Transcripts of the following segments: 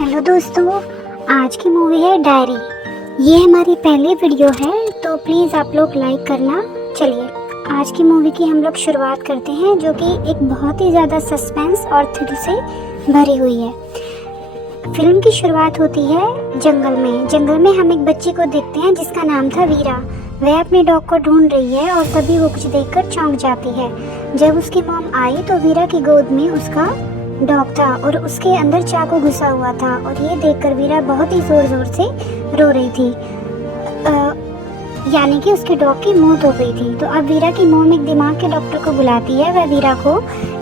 Hello दोस्तों, आज की मूवी है डायरी। ये हमारी पहली वीडियो है तो प्लीज़ आप लोग लाइक करना। चलिए आज की मूवी की हम लोग शुरुआत करते हैं, जो कि एक बहुत ही ज़्यादा सस्पेंस और थ्रिल से भरी हुई है। फिल्म की शुरुआत होती है जंगल में हम एक बच्ची को देखते हैं जिसका नाम था वीरा। वह अपने डॉग को ढूंढ रही है और तभी वो कुछ देखकर चौंक जाती है। जब उसकी मॉम आई तो वीरा की गोद में उसका डॉग था और उसके अंदर चाकू घुसा हुआ था, और ये देखकर वीरा बहुत ही जोर जोर से रो रही थी। यानी कि उसके डॉग की मौत हो गई थी। तो अब वीरा की मॉम एक दिमाग के डॉक्टर को बुलाती है। वह वीरा को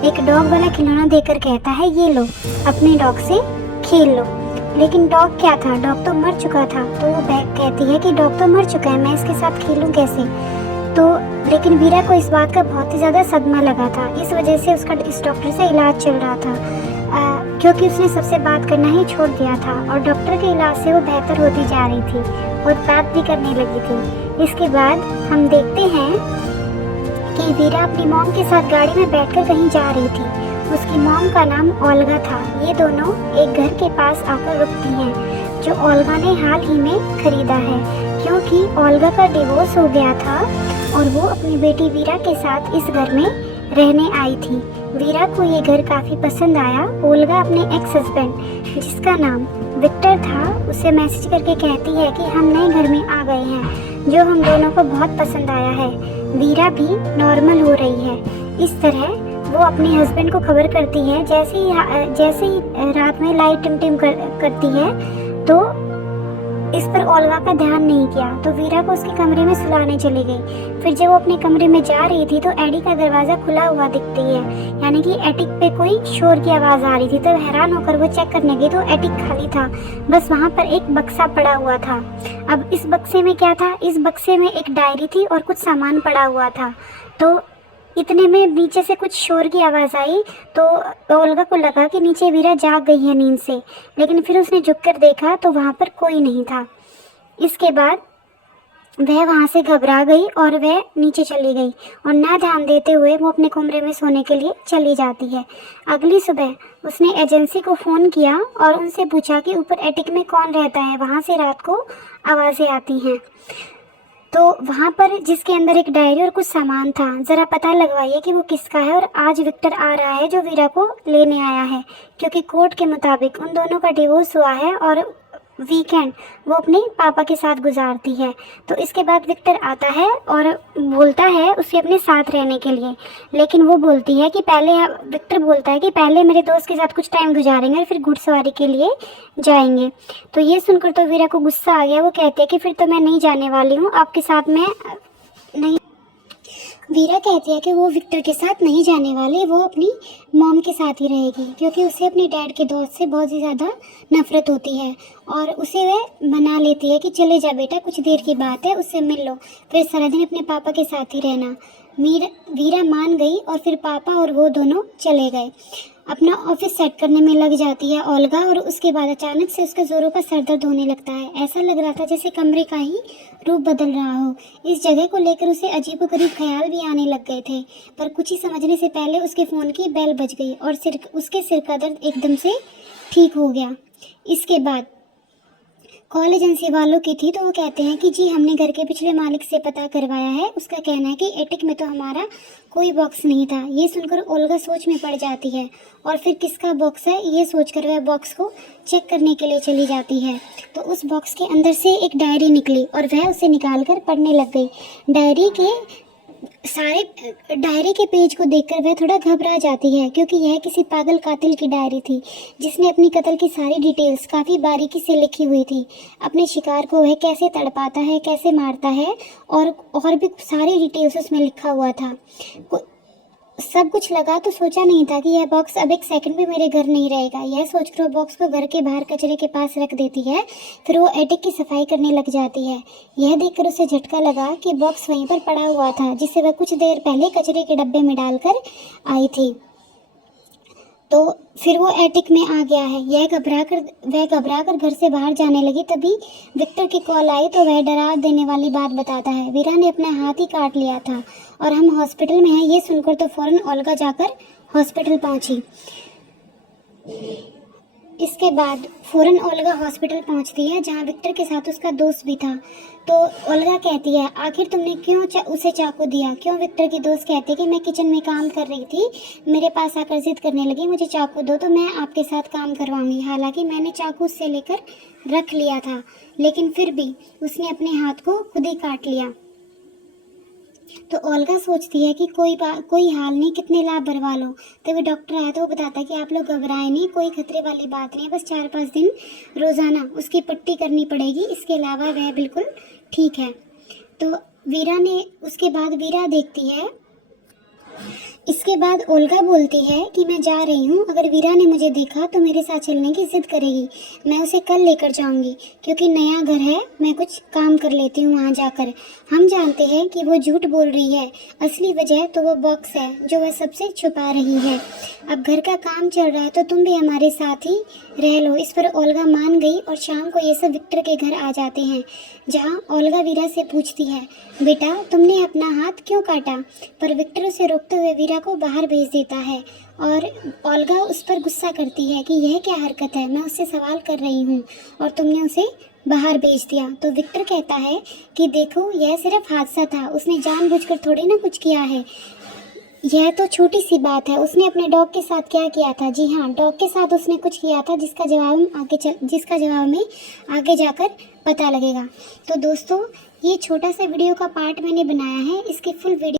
एक डॉग वाला खिलौना देकर कहता है, ये लो, अपने डॉग से खेल लो। लेकिन डॉग क्या था, डॉग तो मर चुका था। तो वो कहती है कि डॉग तो मर चुका है, मैं इसके साथ खेलूं कैसे। तो लेकिन वीरा को इस बात का बहुत ही ज़्यादा सदमा लगा था। इस वजह से उसका इस डॉक्टर से इलाज चल रहा था, क्योंकि उसने सबसे बात करना ही छोड़ दिया था और डॉक्टर के इलाज से वो बेहतर होती जा रही थी और बात भी करने लगी थी। इसके बाद हम देखते हैं कि वीरा अपनी मॉम के साथ गाड़ी में बैठकर कहीं जा रही थी। उसकी मॉम का नाम ओल्गा था। ये दोनों एक घर के पास आकर रुकती हैं, जो ओल्गा ने हाल ही में खरीदा है, क्योंकि ओल्गा का डिवोर्स हो गया था और वो अपनी बेटी वीरा के साथ इस घर में रहने आई थी। वीरा को ये घर काफ़ी पसंद आया। ओल्गा अपने एक्स हस्बैंड, जिसका नाम विक्टर था, उसे मैसेज करके कहती है कि हम नए घर में आ गए हैं, जो हम दोनों को बहुत पसंद आया है। वीरा भी नॉर्मल हो रही है। इस तरह वो अपने हस्बैंड को खबर करती है। जैसे ही रात में लाइट टिम करती है तो इस पर ओल्गा का ध्यान नहीं किया, तो वीरा को उसके कमरे में सुलाने चली गई। फिर जब वो अपने कमरे में जा रही थी तो एडी का दरवाज़ा खुला हुआ दिखती है, यानी कि एटिक पे कोई शोर की आवाज़ आ रही थी। तो हैरान होकर वो चेक करने गई तो एटिक खाली था, बस वहाँ पर एक बक्सा पड़ा हुआ था। अब इस बक्से में क्या था, इस बक्से में एक डायरी थी और कुछ सामान पड़ा हुआ था। तो इतने में नीचे से कुछ शोर की आवाज़ आई, तो ओल्गा को लगा कि नीचे वीरा जाग गई है नींद से, लेकिन फिर उसने झुककर देखा तो वहाँ पर कोई नहीं था। इसके बाद वह वहाँ से घबरा गई और वह नीचे चली गई और ना ध्यान देते हुए वो अपने कमरे में सोने के लिए चली जाती है। अगली सुबह उसने एजेंसी को फ़ोन किया और उनसे पूछा कि ऊपर एटिक में कौन रहता है, वहाँ से रात को आवाज़ें आती हैं। तो वहाँ पर जिसके अंदर एक डायरी और कुछ सामान था, ज़रा पता लगवाइए कि वो किसका है। और आज विक्टर आ रहा है जो वीरा को लेने आया है, क्योंकि कोर्ट के मुताबिक उन दोनों का डिवोर्स हुआ है और वीकेंड वो अपने पापा के साथ गुजारती है। तो इसके बाद विक्टर आता है और बोलता है उसे अपने साथ रहने के लिए, लेकिन वो बोलती है कि विक्टर बोलता है कि पहले मेरे दोस्त के साथ कुछ टाइम गुजारेंगे और फिर घुड़सवारी के लिए जाएंगे। तो ये सुनकर तो वीरा को गुस्सा आ गया। वो कहती है कि फिर तो मैं नहीं जाने वाली हूँ आपके साथ, मैं नहीं। वीरा कहती है कि वो विक्टर के साथ नहीं जाने वाले, वो अपनी मॉम के साथ ही रहेगी, क्योंकि उसे अपने डैड के दोस्त से बहुत ही ज़्यादा नफ़रत होती है। और उसे वह मना लेती है कि चले जा बेटा, कुछ देर की बात है, उससे मिल लो, फिर सारा दिन अपने पापा के साथ ही रहना। वीरा मान गई और फिर पापा और वो दोनों चले गए। अपना ऑफिस सेट करने में लग जाती है ओल्गा, और उसके बाद अचानक से उसका जोरों का सर दर्द होने लगता है। ऐसा लग रहा था जैसे कमरे का ही रूप बदल रहा हो। इस जगह को लेकर उसे अजीबोगरीब ख्याल भी आने लग गए थे, पर कुछ ही समझने से पहले उसके फ़ोन की बेल बज गई और उसके सिर का दर्द एकदम से ठीक हो गया। इसके बाद कॉल एजेंसी वालों की थी, तो वो कहते हैं कि जी हमने घर के पिछले मालिक से पता करवाया है, उसका कहना है कि एटिक में तो हमारा कोई बॉक्स नहीं था। ये सुनकर ओल्गा सोच में पड़ जाती है और फिर किसका बॉक्स है ये सोचकर वह बॉक्स को चेक करने के लिए चली जाती है। तो उस बॉक्स के अंदर से एक डायरी निकली और वह उसे निकालकर पढ़ने लग गई। डायरी के पेज को देखकर वह थोड़ा घबरा जाती है, क्योंकि यह किसी पागल कातिल की डायरी थी जिसने अपनी कत्ल की सारी डिटेल्स काफ़ी बारीकी से लिखी हुई थी। अपने शिकार को वह कैसे तड़पाता है, कैसे मारता है, और भी सारी डिटेल्स उसमें लिखा हुआ था। सब कुछ लगा तो सोचा नहीं था कि यह बॉक्स अब एक सेकंड भी मेरे घर नहीं रहेगा। यह सोचकर वो बॉक्स को घर के बाहर कचरे के पास रख देती है। फिर वो एटिक की सफाई करने लग जाती है। यह देखकर उसे झटका लगा कि बॉक्स वहीं पर पड़ा हुआ था, जिसे वह कुछ देर पहले कचरे के डब्बे में डालकर आई थी। तो फिर वो एटिक में आ गया है। वह घबरा कर घर से बाहर जाने लगी। तभी विक्टर की कॉल आई तो वह डरा देने वाली बात बताता है, वीरा ने अपना हाथ ही काट लिया था और हम हॉस्पिटल में हैं। ये सुनकर तो फौरन ओल्गा जाकर हॉस्पिटल पहुंची। इसके बाद फ़ौरन ओल्गा हॉस्पिटल पहुंचती है जहां विक्टर के साथ उसका दोस्त भी था। तो ओल्गा कहती है, आखिर तुमने क्यों उसे चाकू दिया? क्यों? विक्टर की दोस्त कहती है कि मैं किचन में काम कर रही थी, मेरे पास आकर जिद करने लगी मुझे चाकू दो तो मैं आपके साथ काम करवाऊंगी। हालांकि मैंने चाकू उससे लेकर रख लिया था, लेकिन फिर भी उसने अपने हाथ को खुद ही काट लिया। तो ओल्गा सोचती है कि कोई हाल नहीं, कितने लापरवाह लोग। तभी डॉक्टर आया तो वो बताता है कि आप लोग घबराएं नहीं, कोई खतरे वाली बात नहीं है, बस 4-5 दिन रोज़ाना उसकी पट्टी करनी पड़ेगी, इसके अलावा वह बिल्कुल ठीक है। तो वीरा ने उसके बाद वीरा देखती है, इसके बाद ओल्गा बोलती है कि मैं जा रही हूँ, अगर वीरा ने मुझे देखा तो मेरे साथ चलने की जिद करेगी, मैं उसे कल लेकर जाऊँगी क्योंकि नया घर है, मैं कुछ काम कर लेती हूँ वहाँ जाकर। हम जानते हैं कि वो झूठ बोल रही है, असली वजह तो वो बॉक्स है जो वह सबसे छुपा रही है। अब घर का काम चल रहा है तो तुम भी हमारे साथ ही रह लो। इस पर ओल्गा मान गई और शाम को ये सब विक्टर के घर आ जाते हैं, जहाँ ओल्गा वीरा से पूछती है, बेटा तुमने अपना हाथ क्यों काटा? पर विक्टर उसे रोकते हुए वीरा को बाहर भेज देता है और ओल्गा उस पर गुस्सा करती है कि यह क्या हरकत है, मैं उससे सवाल कर रही हूँ और तुमने उसे बाहर भेज दिया। तो विक्टर कहता है कि देखो यह सिर्फ हादसा था, उसने जानबूझकर थोड़ी ना कुछ किया है, यह तो छोटी सी बात है। उसने अपने डॉग के साथ क्या किया था? जी हाँ, डॉग के साथ उसने कुछ किया था जिसका जवाब में आगे जाकर पता लगेगा। तो दोस्तों ये छोटा सा वीडियो का पार्ट मैंने बनाया है, इसकी फुल वीडियो